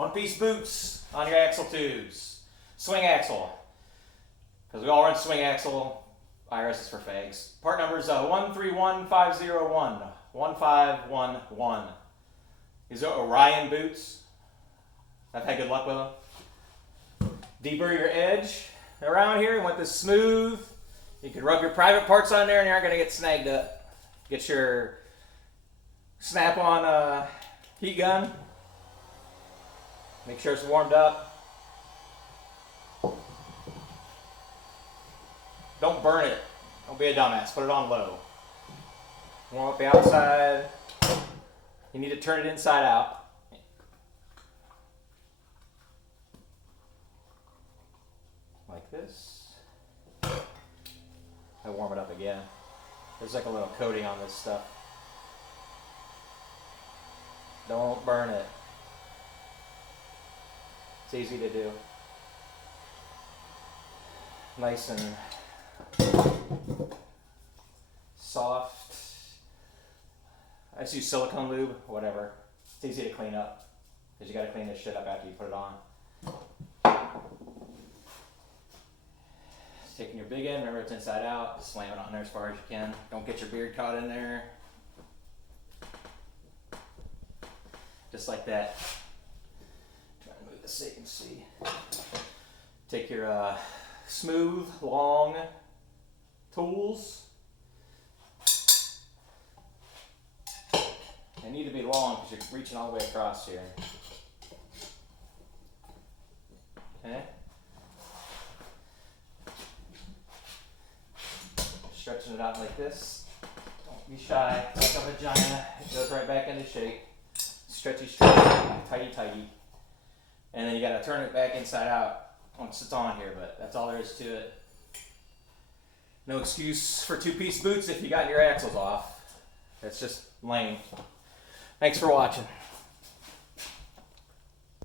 One-piece boots on your axle tubes. Swingaxle. Because we all run Swingaxle. IRS is for fags. Part number is 131501. 1511. These are ORION boots. I've had good luck with them. Deburr your edge around here. You want this smooth. You can rub your private parts on there and you aren't going to get snagged up. Get your snap-on heat gun. Make sure it's warmed up. Don't burn it. Don't be a dumbass. Put it on low. Warm up the outside. You need to turn it inside out. Like this. I warm it up again. There's like a little coating on this stuff. Don't burn it. It's easy to do. Nice and soft. I just use silicone lube, whatever. It's easy to clean up because you got to clean this shit up after you put it on. Just taking your big end, remember it's inside out, just slam it on there as far as you can. Don't get your beard caught in there. Just like that. Try to move this so you can see. Take your smooth, long tools. They need to be long because you're reaching all the way across here. Okay? Stretching it out like this. Don't be shy. Like a vagina. It goes right back into shape. Stretchy, tighty, tighty. And then you got to turn it back inside out once it's on here, but that's all there is to it. No excuse for two-piece boots if you got your axles off. That's just lame. Thanks for watching.